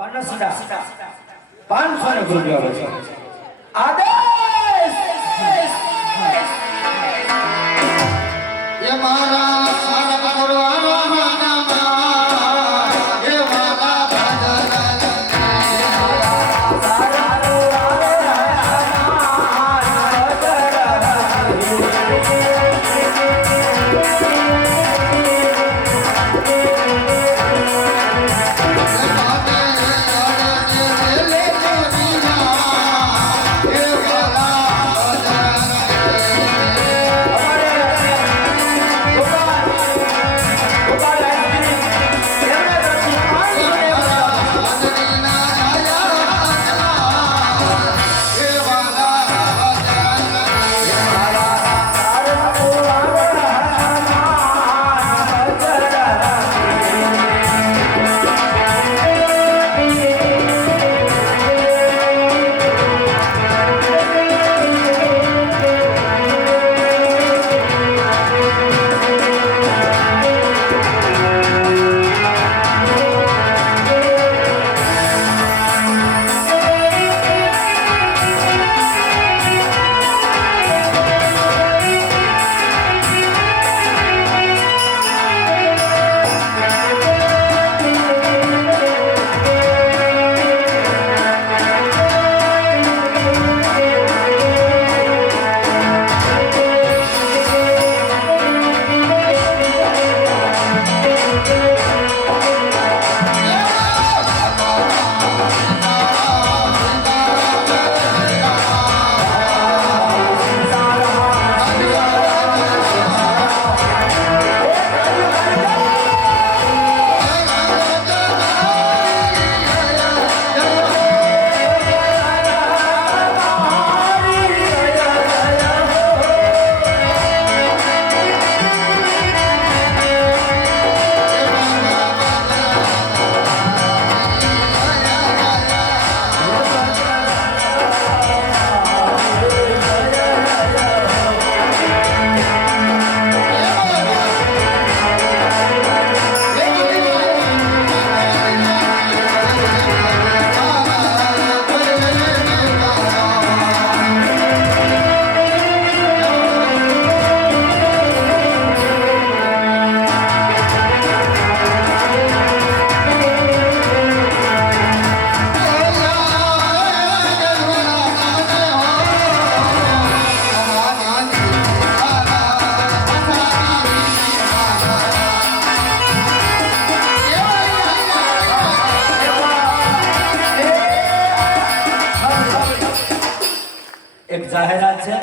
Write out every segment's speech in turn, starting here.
પનસડા 500 રૂપિયા છે આદેશ એ મારા સારા કરવાના એક જાહેરાત છે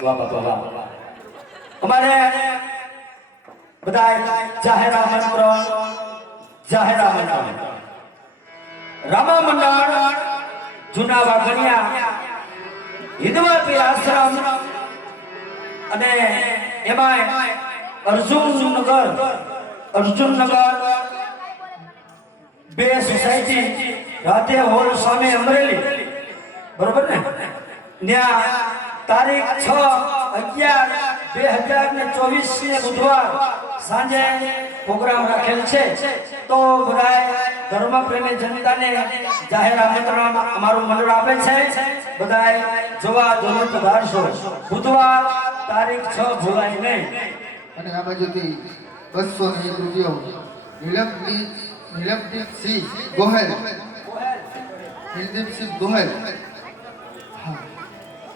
વાહ બાપા વાહ અમારે બધા જાહેરા મંડળ રામા મંડળ જૂના વાઘણિયા હિંદવાપી આશ્રમ અને એમાં અર્જુનનગર બે સોસાયટી રાતે હોલ સામે અમરેલી બરોબર ને ત્યાં તારીખ 6/11/2024 બુધવાર સાંજે પ્રોગ્રામ રાખેલ છે તો બધા ધર્મ પ્રેમી જનતાને જાહેર આમંત્રણ અમારું મંડળ આપે છે બધા જોવા જરૂર પધારશો બુધવાર તારીખ 6 ભૂલાય નહીં અને આ બાજુથી 201 રૂપિયો નીલમદીપસિંહ ગોહેલ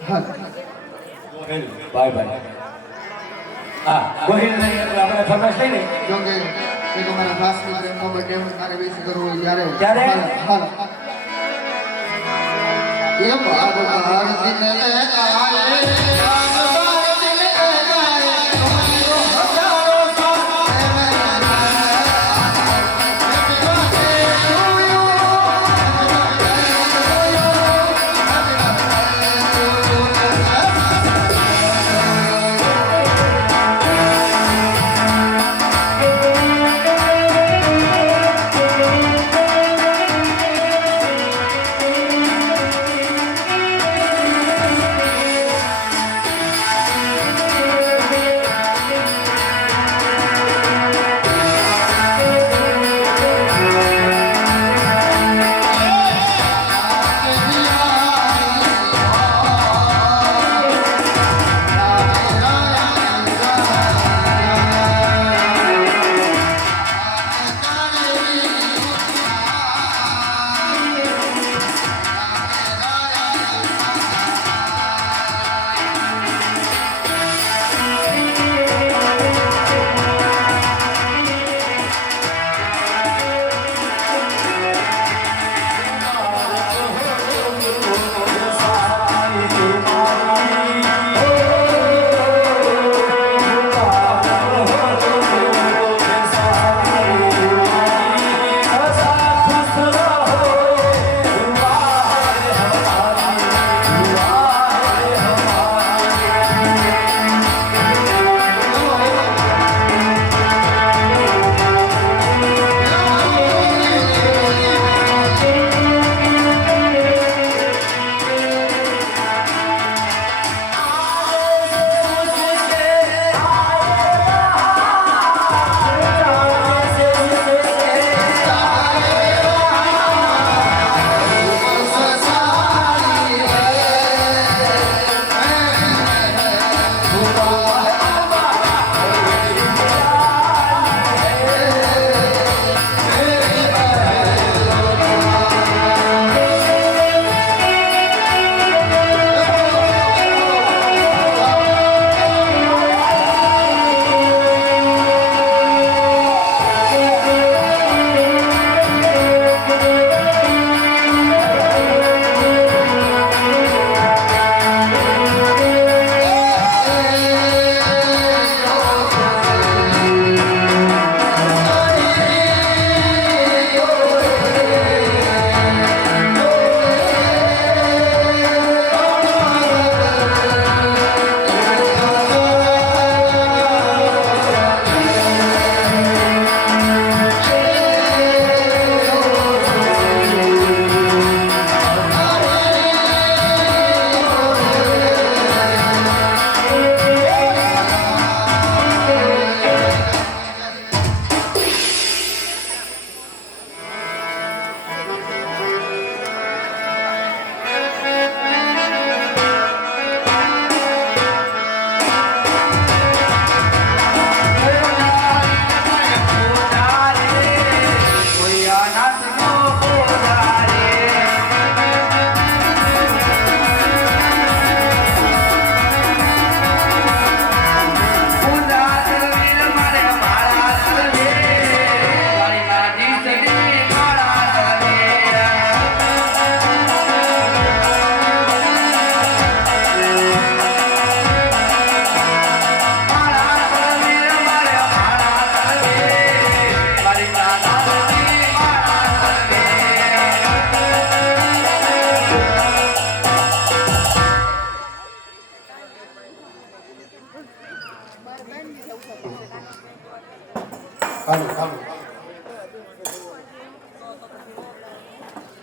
હા બાય બાય હા ગોહિલ નહીં આપણે ફરમાશ લઈ લે જોકે એ તમારા ખાસ મિત્ર એમનો બર્થડે હોય મારે વિશ કરવો હોય ત્યારે હાલ એ બાર દિને આયે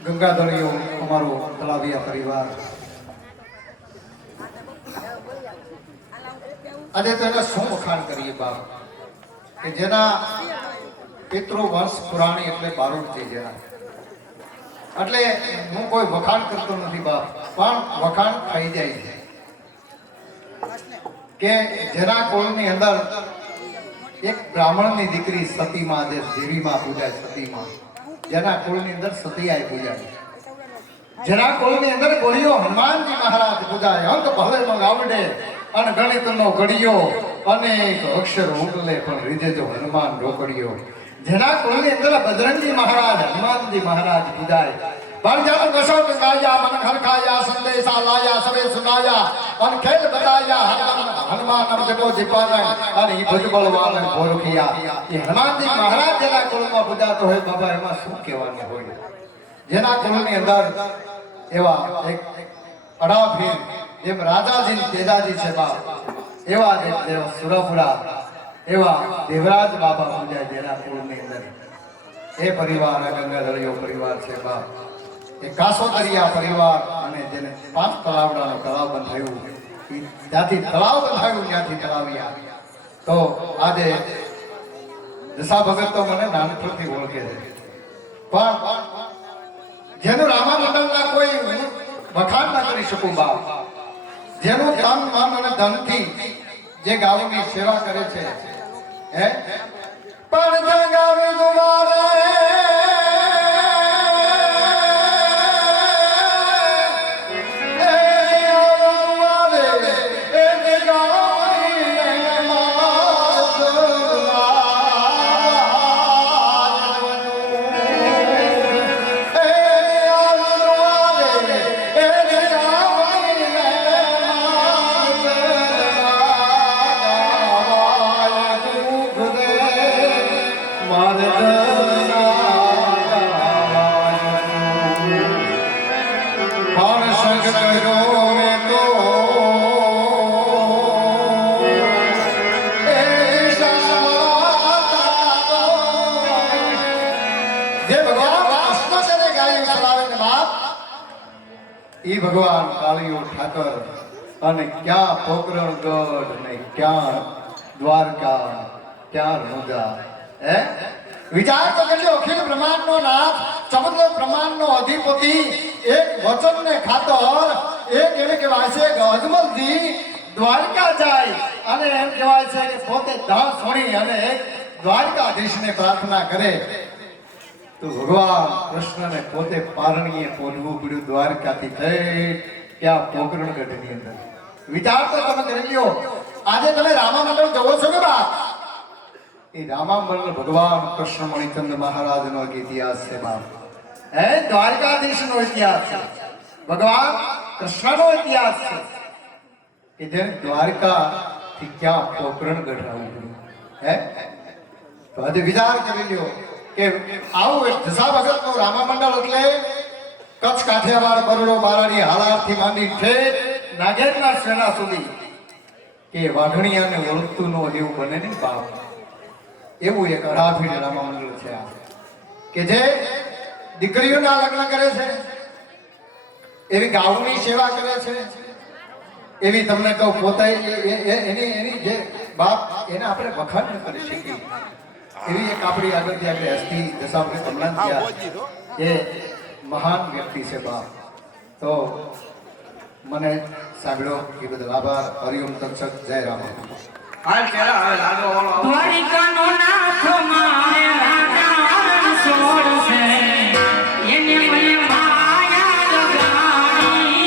ગંગાધરીઓ અમારો તળાવિયા પરિવાર આજે તો એને શું વખાણ કરીએ બાપ કે જેના પિતૃ વંશ પુરાણી એટલે બારોટ થઈ ગયા. એટલે હું કોઈ વખાણ કરતો નથી બાપ, પણ વખાણ થઈ જાય છે કે જેના કુળની અંદર એક બ્રાહ્મણની દીકરી સતીમાં જે દેવીમાં પૂજાય, સતીમાં જેના કુળની અંદર સતીયાય પૂજાય, જેના કુળની અંદર ગોળીઓ હનુમાનજી મહારાજ પૂજાય, અંક ભલે મગાવડે અણગણિતનો ઘડિયો અનેક અક્ષર ઉગલે પણ રીધે જો હનુમાન રોકડિયો, જેના કુળની અંદર બજરંગી મહારાજ હનુમાનજી મહારાજ પૂજાય, બળજાનો કશોક ગાયા મન હરખાયા સંદેશા લાયા સવે સુનાયા અને ખેલ બતાયા હનુમાન નામ જગો દીપાના અને ઈ ભજબળવાને ભોરખિયા. એ હનુમાનજી મહારાજ જેના કુળમાં પૂજાતો હોય બાબા એમાં શું કહેવાનું હોય. જેના કુળની અંદર એવા એક અડાફીર જેમ રાજાજી તેજાજી છે બાપ, એવા દેવ સુરપુરા એવા દેવરાજ બાબા પૂજાય જેના કુળની અંદર. એ પરિવાર ગંગાધરીઓ પરિવાર છે બાપ, એ કાસોદરિયા પરિવાર અને જેને 5 તળાવડાનો તળાવ બંધાયું, ત્યાંથી તળાવ બંધાયું, ત્યાંથી તળાવિયા. તો આજે દશા ભગત તો મને નાનપણથી ઓળખે છે, પણ જેનું રામા મંડળના કોઈ વખાણ ના કરી શકું બાપ, જેનું તન મન અને ધનથી જે ગામની સેવા કરે છે હે પણ જગાવે દુવારે ભગવાન કાળિયો ઠાકર અને ક્યાં પોકરણગઢ ને ક્યાં દ્વારકા ક્યાં રણુજા. હે વિચાર તો કરજો, અખિલ બ્રહ્માંડનો નાથ, સમગ્ર બ્રહ્માંડનો અધિપતિ, એક વચનને ખાતર એક એવી કહેવાય છે કે અજમલજી દ્વારકા જાય અને એમ કહેવાય છે કે પોતે દાન છોડી અને દ્વારકાધીશને પ્રાર્થના કરે તો ભગવાન કૃષ્ણને પોતે પારણીએ પહોંચવું પડ્યું દ્વારકાથી થઈ ક્યાં પોકરણગઢની અંદર. વિચાર તો તમે કરી લ્યો, આજે તમે રામા મંડળ જવો છો કે બા, એ રામા મંડળ ભગવાન કૃષ્ણ મણિચંદ્ર મહારાજનો એક ઇતિહાસ છે બાપ. હે દ્વારકાધીશનો ઇતિહાસ છે, ભગવાન કૃષ્ણનો ઇતિહાસ છે કે જેને દ્વારકાથી ક્યાં પોકરણગઢ આવવું પડ્યું. હે તો આજે વિચાર કરી લ્યો કે આવું એક દશા ભગતનું રામા મંડળ એટલે કચ્છ કાઠિયાવાડ બરોડો બારાડી હાલારથી માંડી ઠેઠ નાગેરના સેના સુધી કે વાઘણિયાને ઓળખતું નો એવું બને નહીં બાપ. એવું એક અડાફીડ રામા મંડળ છે આ કે જે દીકરીઓના લગ્ન કરે છે, એવી ગાઉની સેવા કરે છે, એવી તમને કહું પોતે એની જે બાપ એને આપણે વખાણ ન કરી શકીએ એવી એક આપણી આગળથી આપણે હસ્તી દશાભગત હમણાં થયા, એ મહાન વ્યક્તિ છે બાપ. તો મને સાંભળ્યો એ બદલ આભાર. હરિઓમ તત્સત. જય રામ. દ્વારિકાનો નાથ મારે રાજા સોળ છે એને મને માયા લગાડી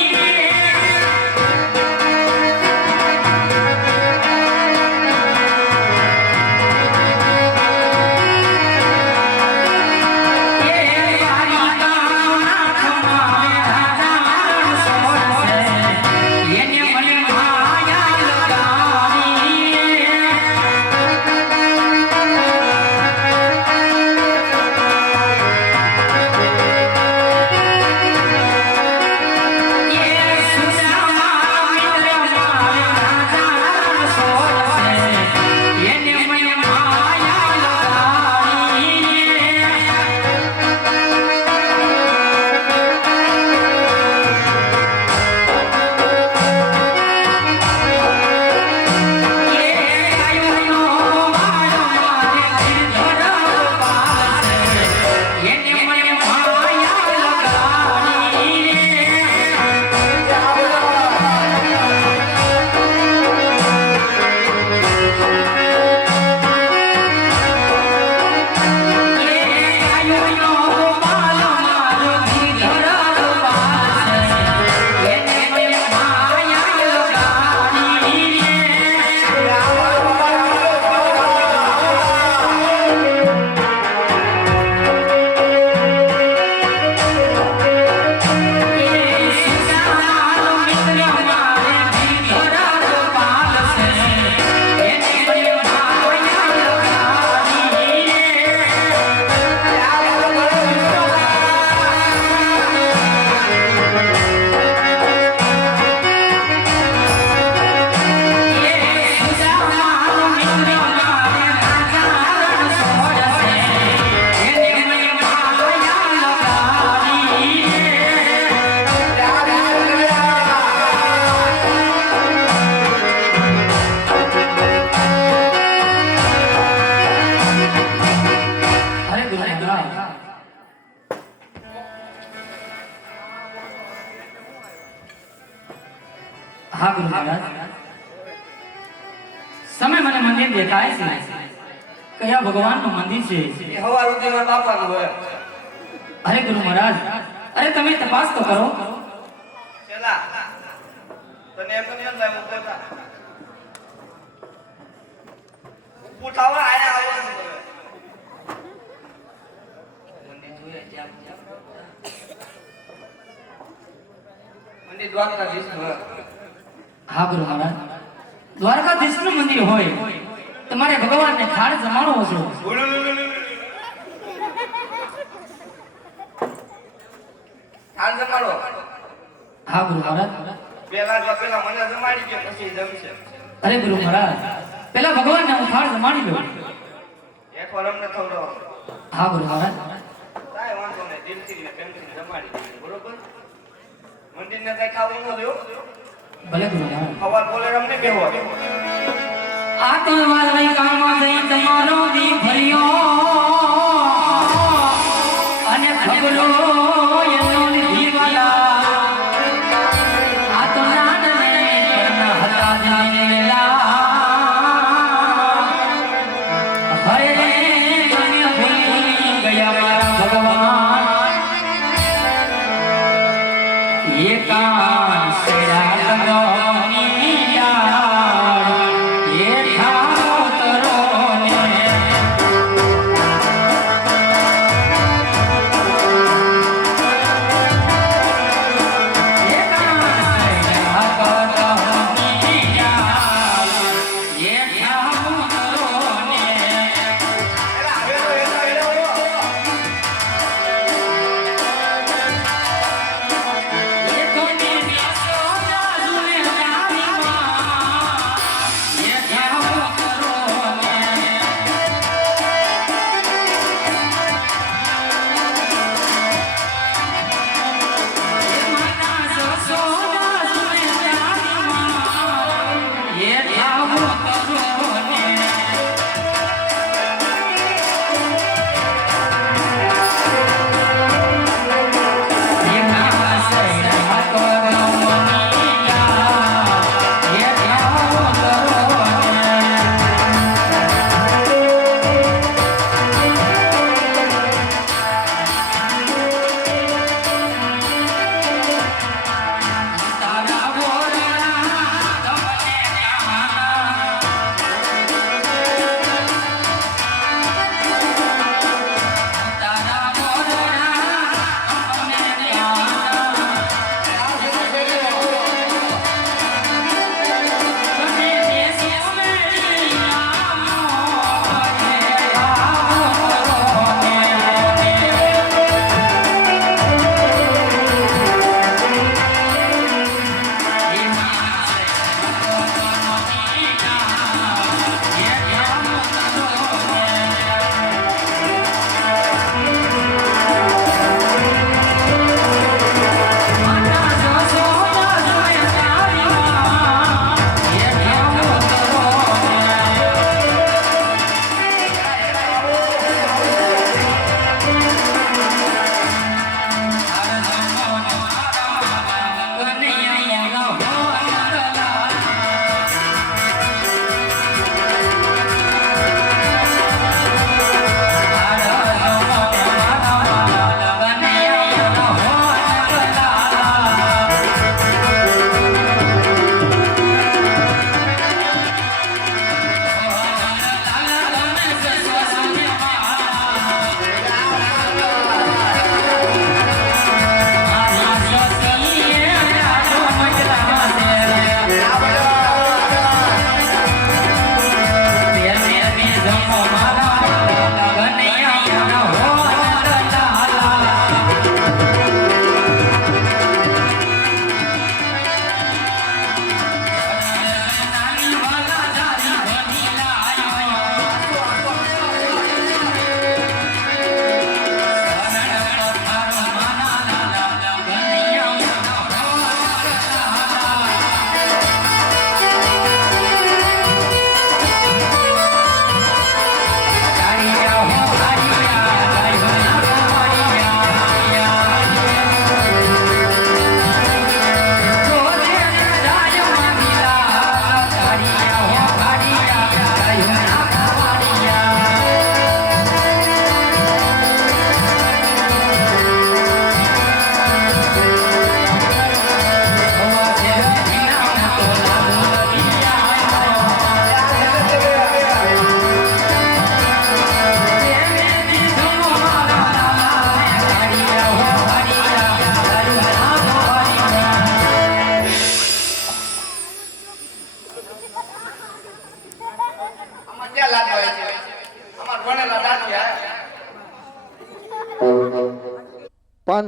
હા ગુરુ મહારાજ સમય મને મંદિર દેખાય છે કયા ભગવાનનું મંદિર છે એ હવા રૂપીમાં બાપાનું હોય. અરે ગુરુ મહારાજ અરે તમે તપાસ તો કરો છેલ્લા તને એમ નહીં થાય હું પોતા ઉઠાવા આયા આવવાનું હવે. મંદિર જોઈએ જ્યાં મંદિર દ્વારકાધીશનું હોય. હા ગુરુ મહારાજ દ્વારકાધીશનું મંદિર હોય તમારે ભગવાનને થાળ જમાડવો છે થાળ જમાડો. હા ગુરુ મહારાજ પેલા મને જમાડી દે પછી જમશે. અરે ગુરુ મહારાજ પેલા ભગવાનને હું થાળ જમાડી લઉં એક વાર અમને ખવડાવો. હા ગુરુ મહારાજ કાંઈ વાંધો નહીં, દિલથી ને પ્રેમથી જમાડી દઈએ, બરોબર? મંદિરને કાંઈ ખાવું ન દો. ભલે ગુરુ મહારાજ સવાર બોલે અમને બેહો. આ તો વાલઈ કામમાં જઈ તમારો દી ભર્યો અને ખબરો એનો દીવાલા આ તો નાનને પરના હતા જાનેલા હરે મને ભૂલી ગયા મારા ભગવાન એકાંત સેડા લગોની યાર એ ઠાકોરો ને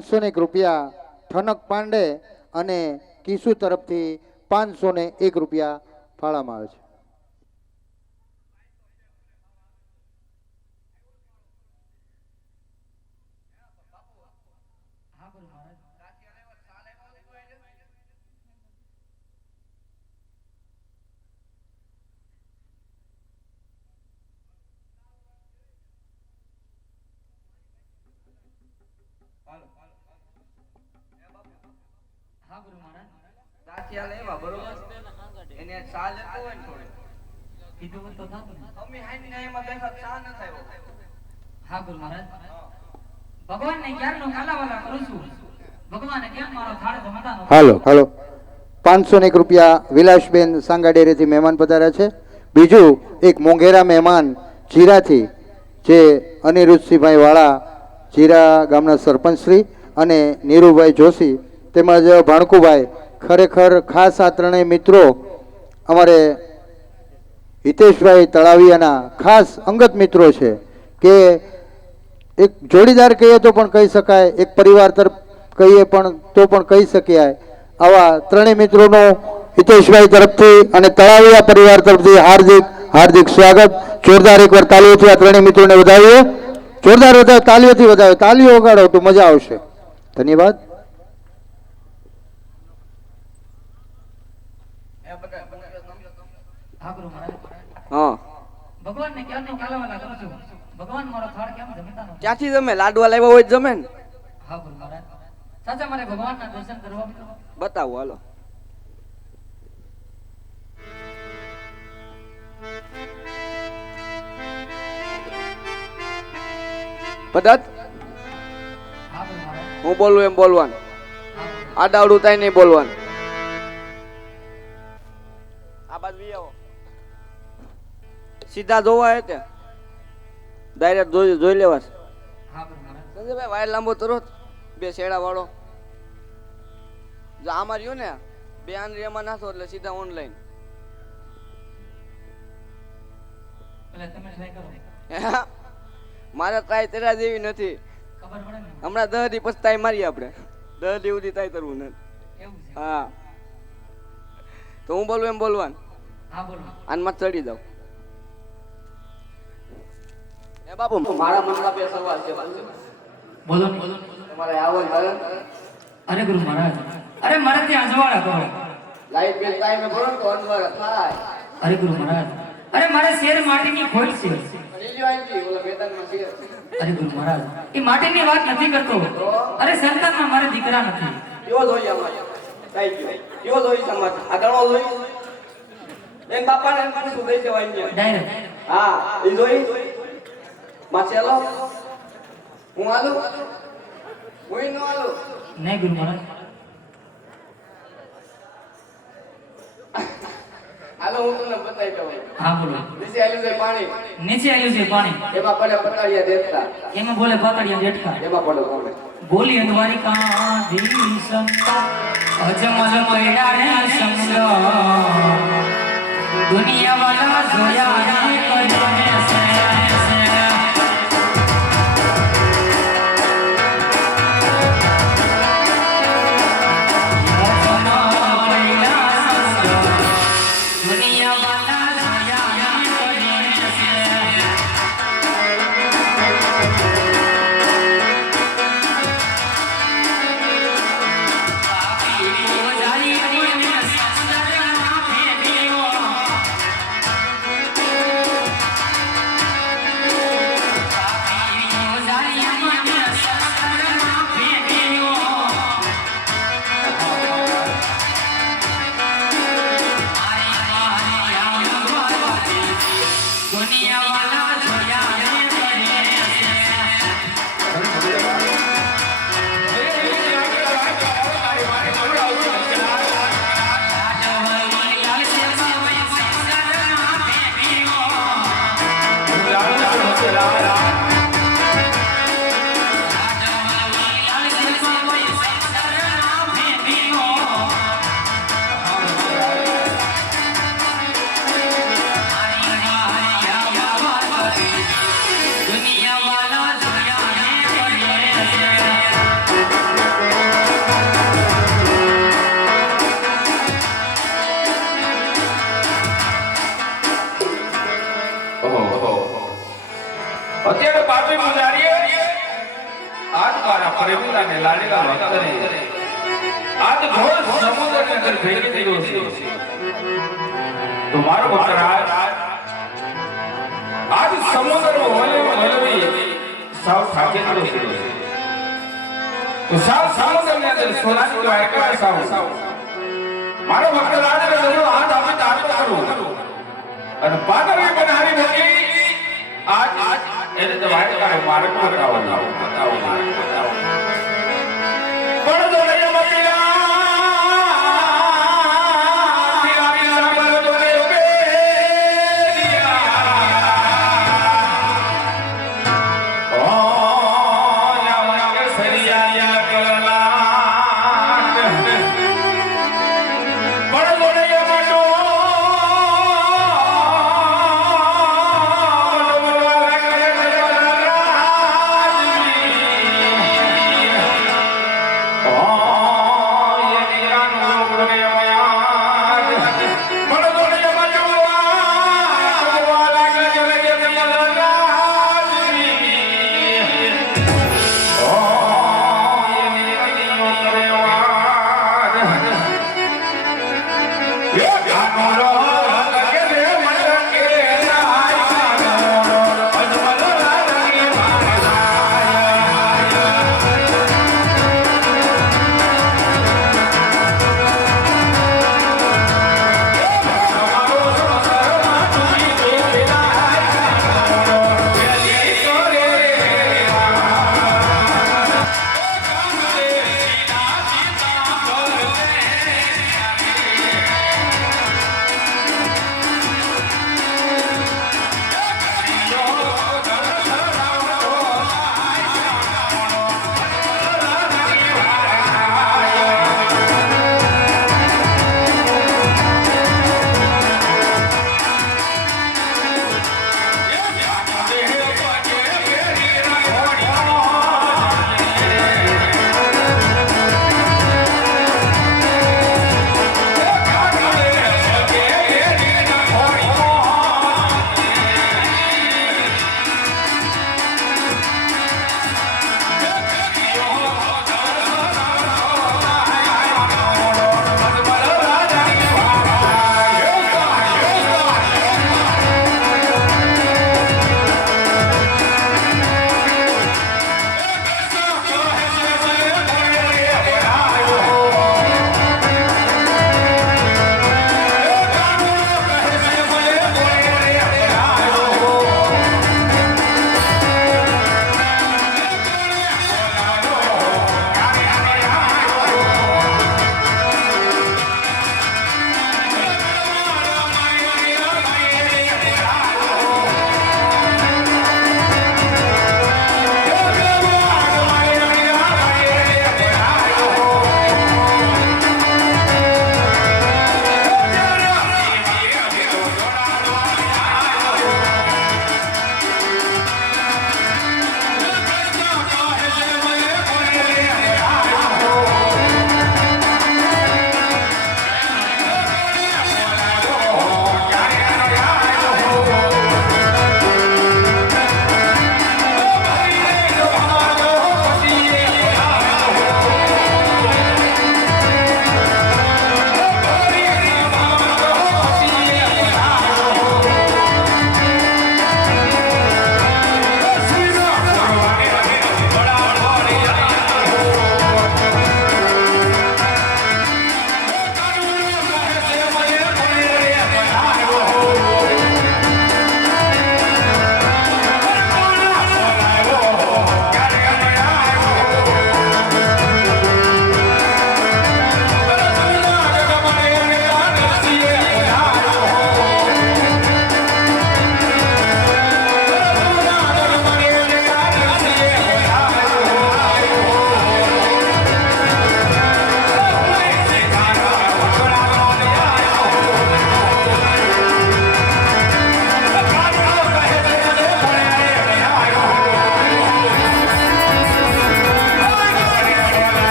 ₹501 ઠનક પાંડે અને કિશુ તરફથી ₹501 ફાળવવામાં આવે છે. હા ગુરુ મહારાજ. દાંતિયા લેવા બરોબર એને ચા લેતો હોય ને થોડી કીધું હોત તો થાતું ને. અમે હાઈની નાઈમાં બેઠા ચા ન થાય હા ગુરુ મહારાજ. ભગવાનને ક્યારનો કાલાવાલા કરું છું. ભગવાને કેમ મારો થાળ જમતાનો. હાલો હાલો ₹501 વિલાસબેન સાંગા ડેરીથી મહેમાન પધાર્યા છે. બીજું એક મોંઘેરા મહેમાન જીરાથી જે અનિરુદ્ધસિંહભાઈ વાળા જીરા ગામના સરપંચશ્રી અને નીરુભાઈ જોશી તેમજ ભાણકુભાઈ, ખરેખર ખાસ આ ત્રણેય મિત્રો અમારે હિતેશભાઈ તળાવિયાના ખાસ અંગત મિત્રો છે કે એક જોડીદાર કહીએ તો પણ કહી શકાય, એક પરિવાર તરફ કહીએ પણ તો પણ કહી શકાય. આવા ત્રણેય મિત્રોનો હિતેશભાઈ તરફથી અને તળાવિયા પરિવાર તરફથી હાર્દિક હાર્દિક સ્વાગત. જોરદાર એકવાર તાલીઓથી આ ત્રણેય મિત્રોને વધાવીએ. જોરદાર વધાવે, તાલીઓથી વધાવે, તાલીઓ વગાડો તો મજા આવશે. ધન્યવાદ. હા ગુરુ મહારાજ. હા ભગવાનને ક્યારનો કાલાવાલા કરું છું. ભગવાન મારો થાળ કેમ જમતાનો. ક્યાંથી જમે લાડવા લાવ્યા હોય તો જમે ને હા ગુરુ મહારાજ. સાચા મારે ભગવાનના દર્શન કરવા બતાવો હાલો પદાર્થ હા ગુરુ મહારાજ. હું બોલું એમ બોલવાનું હા ગુરુ. આડાવડું તાઈ નહીં બોલવાનું આ બાજુ વી આવો સીધા જોવા હે તે ડાયરેક્ટ જોઈ લેવા છે હા ગુરુ મહારાજ. સંજયભાઈ વાયર લાંબો તરો બે શેડા વાળો જો આમાં રહ્યું ને બે આંદ્રિયામાં નાખો એટલે સીધા ઓનલાઈન એટલે તમે ટ્રાય કરો. મારે ટ્રાય તેરા જેવી નથી ખબર પડે ને હમણાં 10 દી પછી તાઈ મારી આપણે 10 દી સુધી તાઈ કરવું નથી એવું છે. હા તો હું બોલું એમ બોલવાનું હા બોલો. આનમાં ચડી જાવ એ બાપુ મારા મનમાં બે સવાલ છે બોલો ને. તમારે આવો ને અરે ગુરુ મહારાજ. અરે મારે ત્યાં અજવાળા કરો. લાઈટ બિલ ટાઈમે ભરો તો અનવર થાય અરે ગુરુ મહારાજ. અરે મારે શેર માટીની ખોટ છે. લીલી આંટી ઓલા મેદાનમાં છે અરે ગુરુ મહારાજ એ માટીની વાત નથી કરતો. અરે સંતાનમાં મારે દીકરા નથી. કેવો જોઈએ અમારે કઈ ગયો કેવો જોઈએ સમાજ આ ગણો જોઈ એમ બાપાને એમ શું દઈ દેવાય ને ડાયરેક્ટ. હા એ જોઈ માછેલો હું આલું હું નો આલું નહીં ગુરુ મહારાજ. હાલો હું તમને બતાવી દઉં હા બોલો. નીચે આલ્યું છે પાણી નીચે આવ્યું છે પાણી. એમાં પડે પટાડિયા દેખતા એમાં બોલે પાકડિયા જેટકા. એમાં પડો તમે બોલી દ્વારિકાધીશ સંતો અજમલ પૈડા રે સંગ દુનિયા વાલા જોયા ને કરીને સે પ્રેમીલાને લાડીલા ભક્તને આજ ઘોર સમુદ્રની અંદર ભેગી થયો છે તો મારો ભક્ત આજ સમુદ્ર હલવી સાવ થાકી ગયો છે તો સાવ સમુદ્રની અંદર સોનાની દ્વારકા સાવ મારો ભક્ત રાજ હાથ આપી તારો કરું અને પાદરી બનાવી મૂકી આજ એને દ્વારકા માર્ગ બતાવો પણ દોડે મપીલા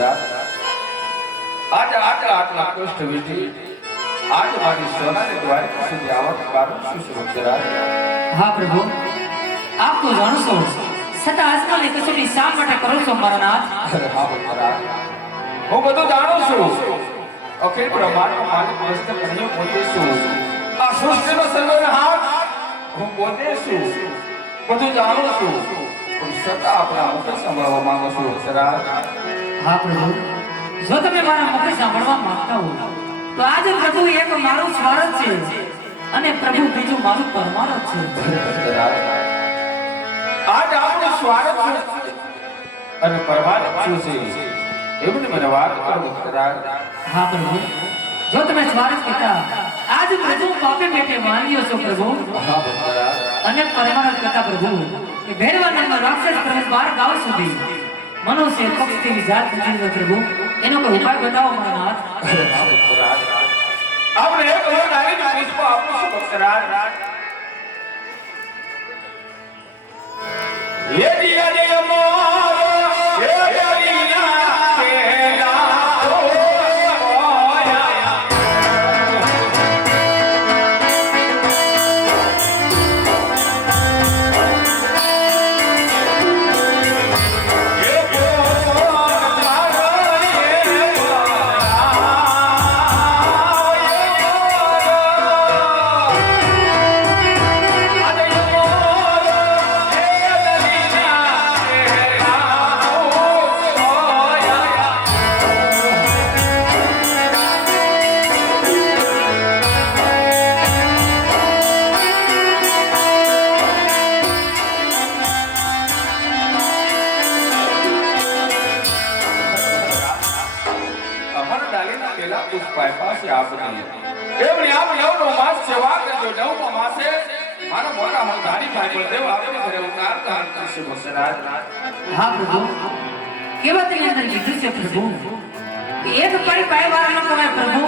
ભક્તરાજ આજ આટલા કષ્ટ વિધિ આજ મારી સોનાની દ્વારકા સુધી આવવાનું કારણ શું છે ભક્તરાજ? હા પ્રભુ, આપ તો જાણશો, છતાં આજકાલની કસોટી શા માટે કરો છો મારા નાથ? અરે હા ભક્તરાજ, હું બધું જાણું છું. અખિલ બ્રહ્માંડનો માલિક મસ્ત કર્યો પોતે છું. આ સૃષ્ટિનો સર્વનહાર હું પોતે છું. બધું જાણું છું, પણ છતાં આપણા મુખ સંભાળવા માંગુ છું ભક્તરાજ. હા પ્રભુ, જો તમે મારા મુખે સાંભળવા માંગતા હો તો આજે પ્રભુ એક મારું સ્વાર્થ છે અને પ્રભુ બીજું મારું પરમાર્થ છે. આજ આપણું સ્વાગત છે અને પરમાર્થ શું છે એવું મને વાત કરો ભક્તરાજ. હા પ્રભુ, જો તમે સ્વાર્થ કહેતા આજ પ્રભુ પાપે પેટે માન્યો છો પ્રભુ, હા ભક્તરાજ. અને પરમાર્થ કહેતા પ્રભુ કે ભેરવા નામનો રાક્ષસ પ્રભુ 12 ગાંવ સુધી મનુષ્ય પક્ષથી જાત નથી પ્રભુ, એનો કોઈ ઉપાય બતાવો મારા નાથ. અરે હા ભક્તરાજ, આપણે એક વખત આવીને પુષ્પ આપું છું ભક્તરાજ. ये दिया दे मोर ये दिया केला ओया ये પાસે આપની એમની આપ નવનો માસ સેવા કરજો. નવમો માસે મારા મોટા મલધારી ભાઈ બળદેવ આપને ઘરે ઉતારતા કરશે ભક્તરાજ. હા પ્રભુ, કેવતની અંદર કીધું છે પ્રભુ કે એક પડી પાય વાર ન કહેવાય પ્રભુ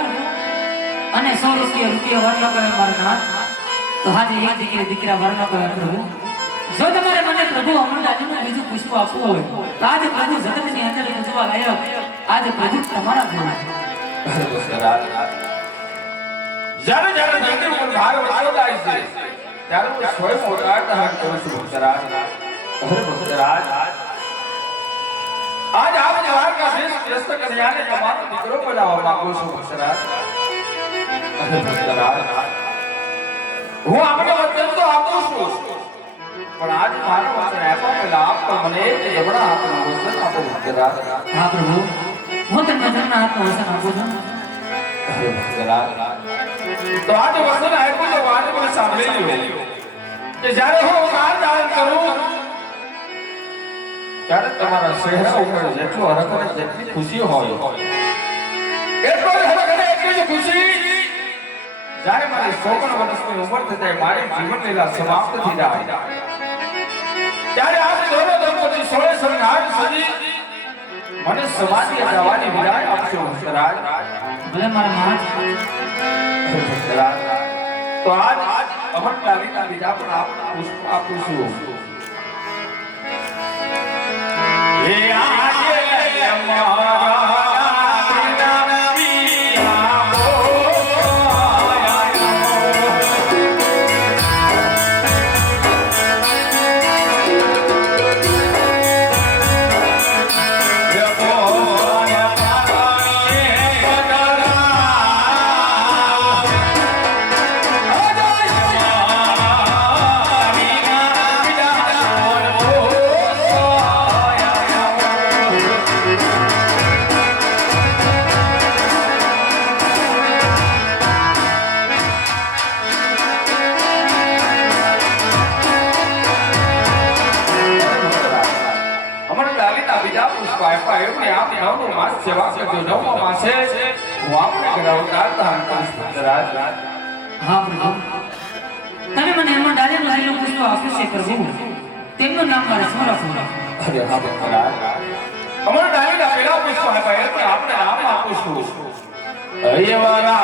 અને 100 રૂપિયા વાર ન કહેવાય મારા નાથ. તો આજે એક દીકરા વાર ન કહેવાય પ્રભુ. જો તમારે મને પ્રભુ અમરદાસનું બીજું પુષ્પ આપવું હોય તો આજે પ્રભુ જગતની અંદર પૂજવા લાયક આજે પ્રભુ તમારા ગુણ છે. જ્યારે જ્યારે ધરતી ઉપર ભાર વધતો જાય છે ત્યારે હું સ્વયં ઉતારતા કરું છું ભક્તરાજ. અરે ભક્તરાજ, આજ આપ દ્વારકાધીશ વ્યસ્ત કન્યાને તમારો દીકરો બનાવવા માંગુ છું ભક્તરાજ. અરે ભક્તરાજ, હું આપણે વચન તો આપું છું, પણ આજ મારા વચન આપ્યા પહેલા આપ પણ મને એક જમણા હાથનું વચન આપો ભક્તરાજ. હા પ્રભુ, હું તમને જમણા હાથનું વચન આપું છું. અરે ભક્તરાજ, તો આજે વચન આપ્યું તો વાત મને સાંભળી લ્યો કે જ્યારે હું કાળ ધારણ કરું ત્યારે તમારા ચહેરા ઉપર જેટલો હરખ અને જેટલી ખુશી હોય એટલો જ હરખ અને એટલી જ ખુશી જ્યારે મારી 54 વર્ષની ઉંમર થઈ જાય, મારી જીવન લીલા સમાપ્ત થઈ જાય ત્યારે આપ દોનો દંપતી 16 સુધી મને સમાધિ જવાની વિદાય આપશો ભક્તરાજ. ભલે મારા નાથ. ભક્તરાજ, તો આજ અમર લાવીના બીજા પણ આપ પુષ્પ આપું છું. એ આજે અમારા પિતાના વીરા સેવા કરજો. 9મા માસે હું આપને ઘરે ઉતારતા કરીશ ભક્તરાજ. હા પ્રભુ, તમે મને એમાં ડાળીનું લીલું પુષ્પ આપ્યું છે પ્રભુ, તેમનું નામ મારે શું રાખવું? અરે હા ભક્તરાજ, અમારા ડાળીના પેલા પુષ્પ આપ્યા એટલે આપણે નામ આપું છું. અયવારા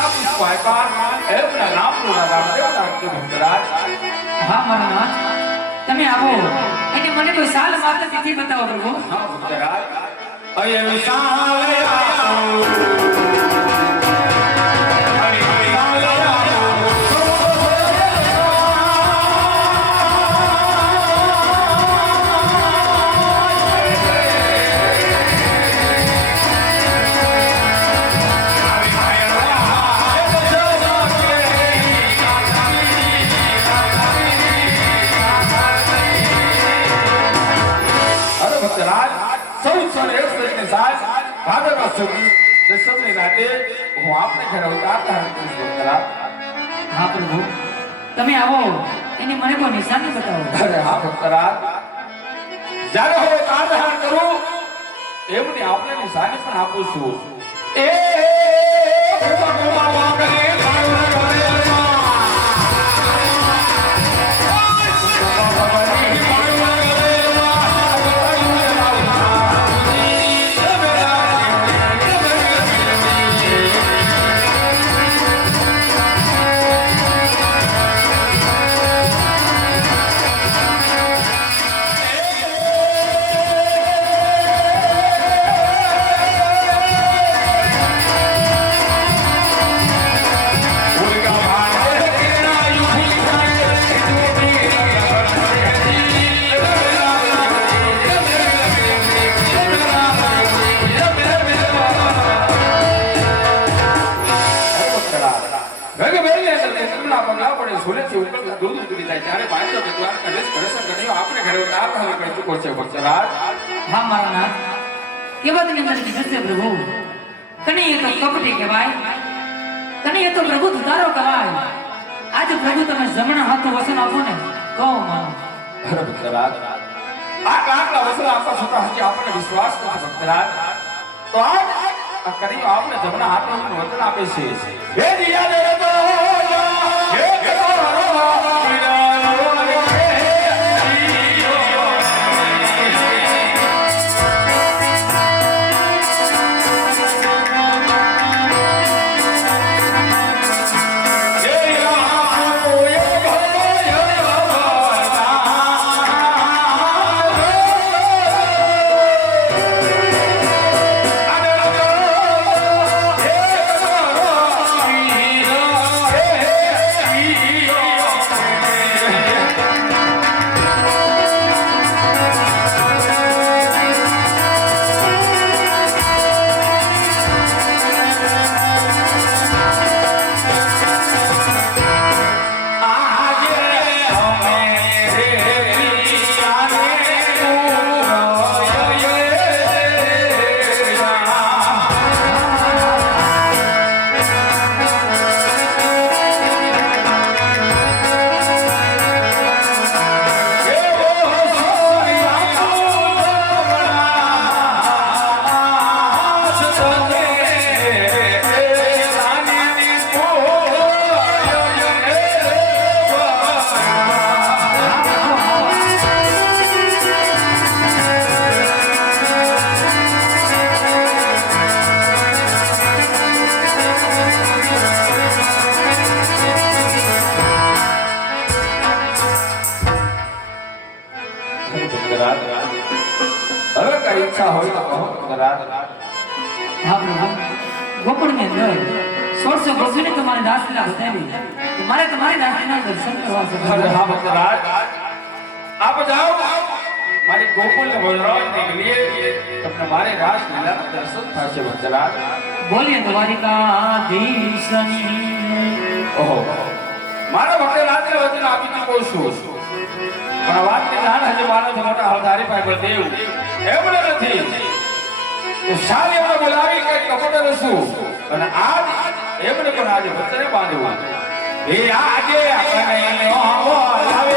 બીજા પુષ્પ આપ્યા એમના નામનું નામ દેવતા ભક્તરાજ. હા મારા નાથ, તમે આવો એની મને કોઈ સાલ માત્ર તિથિ બતાવો પ્રભુ. હા ભક્તરાજ. અય વિશાલ દશમની રાતે હું આપને ઘરે ઉતારતા હતું ભક્તરાજ. હા પ્રભુ, તમે આવો એની મને કોઈ નિશાની બતાવો. અરે હા ભક્તરાજ. જ્યારે હું તારધાર કરું એમની આપને નિશાની પણ આપું છું. એ ભગવાન કરે હા મારા નાથ, કેવા ની અંદર કીધું છે પ્રભુ, કને એ તો કપટી કહેવાય, કને એ તો પ્રભુ તુતારો કહેવાય. આજ પ્રભુ તમે જમણા હાથો વસન આપો ને કહો માનો. અરે ભક્તરાજ, આટલા વસન આપવા છતાં હજી આપણને વિશ્વાસ નથી ભક્તરાજ. તો આજ આ કરી આપણે જમણા હાથનું વચન આપે છે. હે દિયા દે તો હે કરો હવે કઈ ઈચ્છા હોય તો કહો ભક્તરાજ. હા પ્રભુ, ગોકુળ ની અંદર 1600 વર્ષોની તમારી દાસલીલા બતાવી, તો મારે તમારી દાસલીના દર્શન કરવા છે. અરે હા ભક્તરાજ, આપ જાઓ મારી ગોકુળ ને વનરાજ ને લીએ તમને મારે રાસલીલા દર્શન થશે ભક્તરાજ. બોલીએ દ્વારિકાધીશની. ઓહો, મારા ભક્તરાજને વચન આપી ચૂક્યો છું, પણ આ વાતની જાણ હજી મારા મોટા હળધારી પાસે દેવ એમને નથી. તો શાલ એમને બોલાવી કઈ કપટ રસું અને આજ એમને પણ આજે વચને બાંધવું. એ આજે આપણે બોલાવે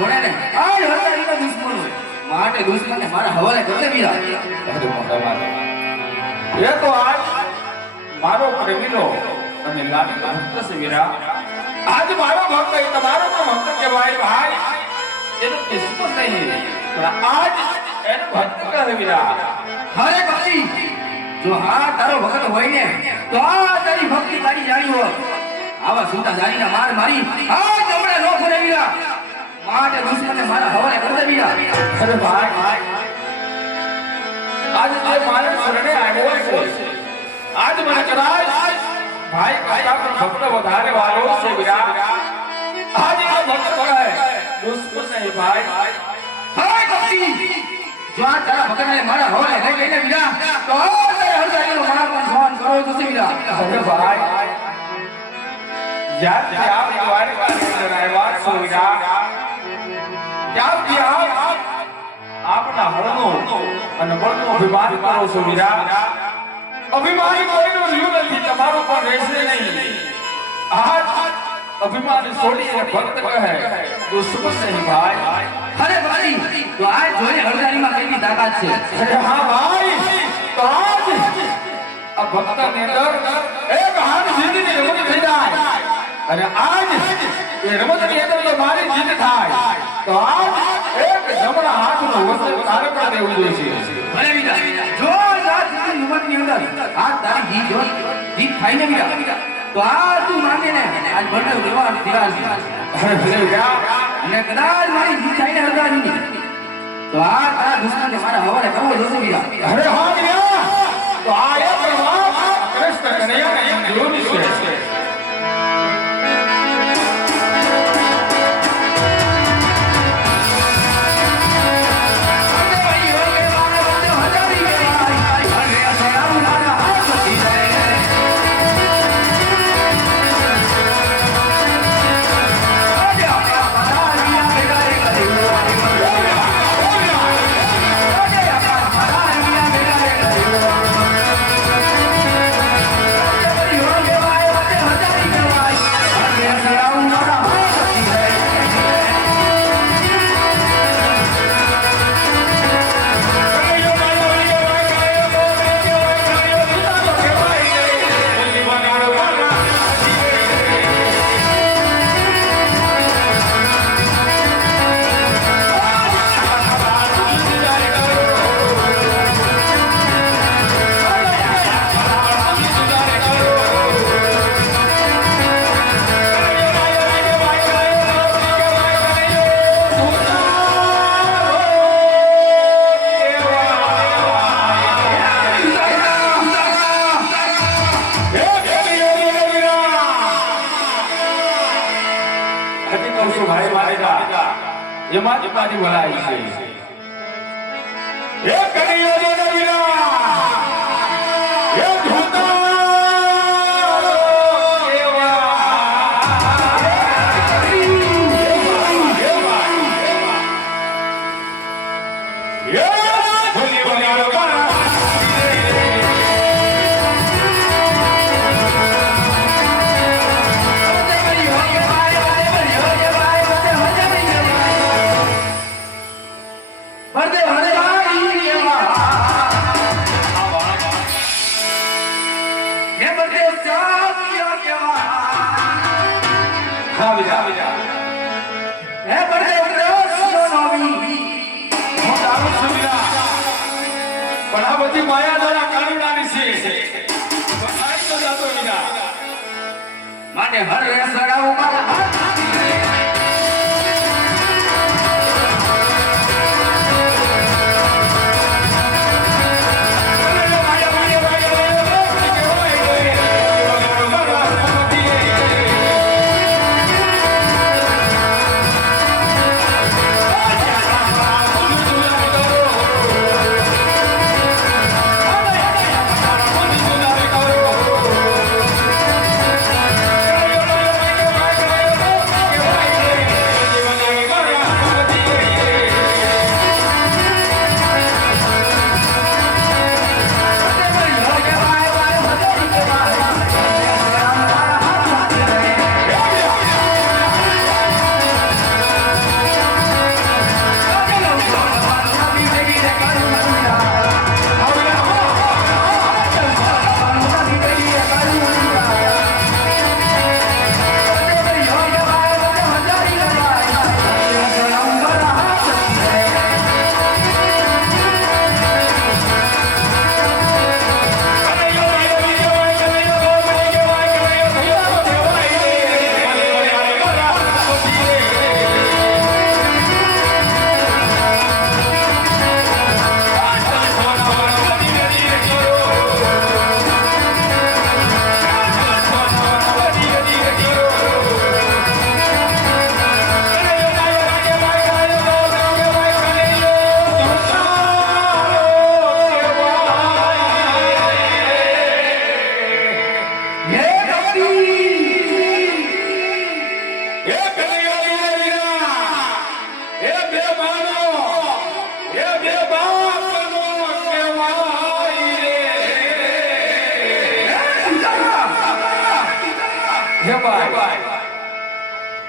છોડે ને આ હરતારીનો દુશ્મન હોય માટે દુશ્મનને મારા હવાલે કરી દે વીરા અરે મોટા મારા એ તો આજ મારો પ્રેમીનો અને લાડીનો ભક્ત છે વીરા આજ મારો ભક્ત એ તમારો પણ ભક્ત કહેવાય ભાઈ એનું કિસ્મત નહીં પણ આજ એનો ભક્ત કહે વીરા અરે ભાઈ જો હા તારો ભક્ત હોય ને તો આ તારી ભક્તિ તારી જાણી હોય આવા સૂતા જાણીના માર મારી આ જમણે નો ફરે વીરા માટે દુશ્મનને મારા હવાલે કરી દે વીરા અરે ભાઈ આજ જે મારા શરણે આવ્યો છે આજ મને કદાચ ભાઈ કાકા પણ ભક્ત વધારે વાલો છે વીરા આજ આ ભક્ત કહે દુશ્મન નહીં ભાઈ હાય ભક્તિ જો આ તારા ભક્તને મારા હવાલે લઈ ગઈને વીરા તો આ તારે હરદારીનો મારા પણ સહન કરો તો વીરા અરે ભાઈ જ્યારથી આપ દ્વારકાની અંદર આવ્યા છો વીરા ત્યારથી આપ આપના હળનો અને બળનો અભિમાન કરો છો વીરા અભિમાની કોઈનો રહ્યું નથી તમારો પણ રહેશે નહીં આજ અભિમાન છોડીને ભક્ત કહે દુશ્મન નહીં ભાઈ અરે ભાઈ તો આ જોઈને હરદારીમાં કેવી તાકાત છે અરે હા ભાઈ તો આજ આ ભક્તની અંદર એક હાથ જીતની રમત થઈ જાય અને આજ એ રમતની અંદર જો મારી જીત થાય તો આજ એક જમણા હાથનું વચન તારે કરી દેવું જોઈએ ભલે વીરા જો આ જીતની રમતની અંદર આ તારી જીત થાય ને વીરા તો આ તું માંગે ને આજ બળદેવ દેવા દિવાળ છે અરે ભલે વીરા અને કદાચ મારી જીત થાય ને હરદારીની તો આ તારા દુશ્મનને મારા હવાલે કરવો જોશે વીરા અરે હા વીરા તો આ એક પ્રભાવ કૃષ્ણ કનૈયાને જોડી છે એમાં જ મારી ભલાઈ છે એ કનૈયો રે વીરા એ ધૂતા પણ આ બધી માયા દ્વારા કાનુડાની છે માટે હર સડાવું મારા હાથ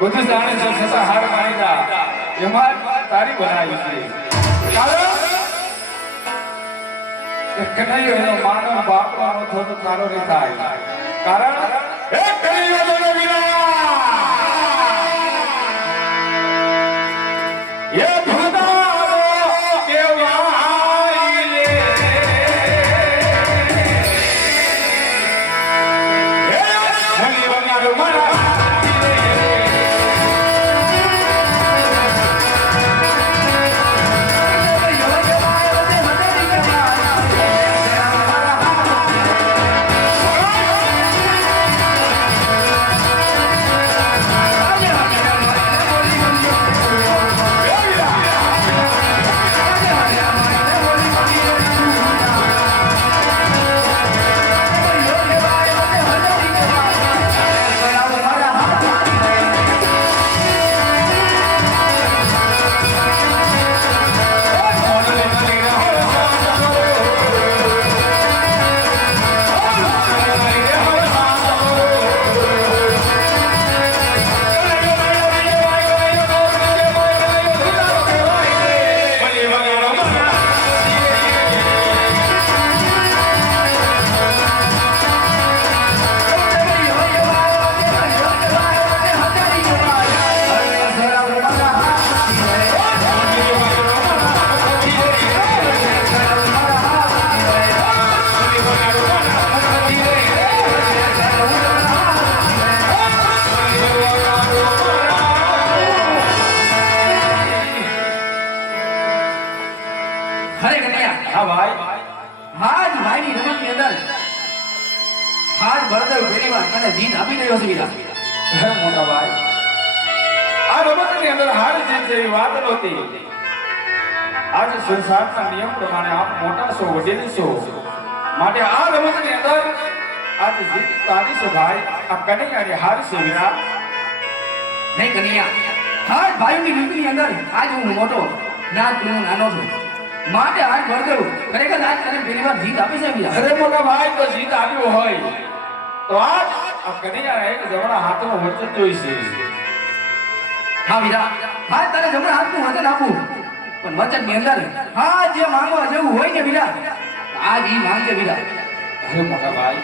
બધું જાણે છે છતાં હાર માની જા એમાં તારી બનાવી છે કારણ કે કનૈયો એનો માનવ બાપનો થતો તારો નહીં થાય કારણ એ કનૈયો તને વિના એ ભગદારો કેવાય લે એ ભલી વગાડો મારા ખરે કન્યા હા ભાઈ હાજ ભાઈની રમતની અંદર હાજ બળદેવ પહેલીવાર તને જીત આપી રહ્યો છે વીરા હે મોટા ભાઈ આ રમતની અંદર હાર જીત જેવી વાત નહોતી આજે સંસારના નિયમ પ્રમાણે આપ મોટા છો વડીલ છો માટે આ રમતની અંદર આજે જીત તારી છે ભાઈ આ કનૈયાની હાર છે વિના નહીં કન્યા હાજ ભાઈની રીતની અંદર આજ હું મોટો ના તું નાનો છું માટે હાજ બળદેવ ખરેખર આજ તને પહેલીવાર જીત આપી છે વીરા અરે મોટા ભાઈ તો જીત આવ્યો હોય તો આજ આ કનૈયા એક જમણા હાથનું વચન જોઈશે હા વીરા હા તારે જમણા હાથનું વચન આપું પણ વચનની અંદર હા જે માંગવા જેવું હોય ને વીરા આજ ઈ માંગજે વીરા અરે મોટા ભાઈ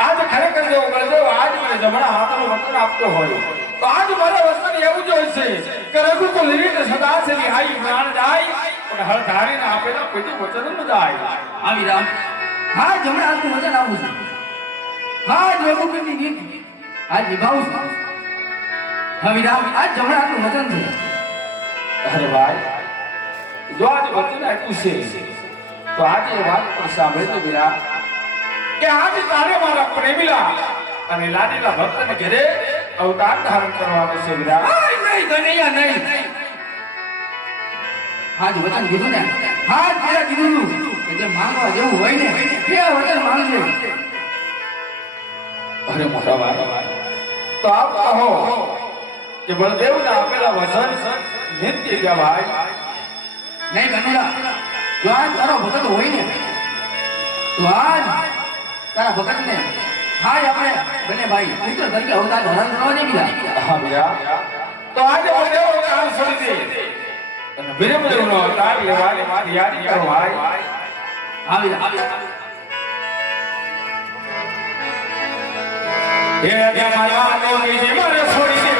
આજ ખરેખર જો બળદેવ આજ મને જમણા હાથનું વચન આપતો હોય તો આજ મારે વચન એવું જ હોય છે કે રઘુકુલ રીત સદા છે હાઈ પ્રાણ જાય પણ હર ધારીને આપેલા કોઈ વચન ન જાય હા વીરા હા જમણા હાથનું વચન આપું છું હા રઘુકુળની રીત આજ નિભાવું છું હા વીરા આજ જમણા હાથનું વચન છે અરે ભાઈ જો આજે વચન આપ્યું છે તો આજે એ વાત પણ સાંભળી વિરા કે આજે તારે મારા પ્રેમીલા અને લાડીલા ભક્તને ઘરે અવતાર ધારણ કરવાનો છે વિરા નહીં કનૈયા નહીં હા જો વચન કીધું ને હા પેલા કીધું તું કે જે માંગવા જેવું હોય ને એ વચન માંગજે અરે મોટા ભાઈ તો આપ કહો કે બળદેવના આપેલા વચન નિત્ય કહેવાય નહીં કનુડા જો આજ તારો ભગત હોય ને તો આજ તારા ભગતને હાજ આપણે બંને ભાઈ મિત્ર તરીકે અવતાર ધારણ કરવા દે બીજા હા વિરા તો આજે બળદેવ કામ છોડી દે અને વીરબદેવનો અવતાર લેવાની તૈયારી કરો ભાઈ હા બીજા એ મારા નોની મારે છોડી દે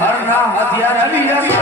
હરના હથિયાર આવી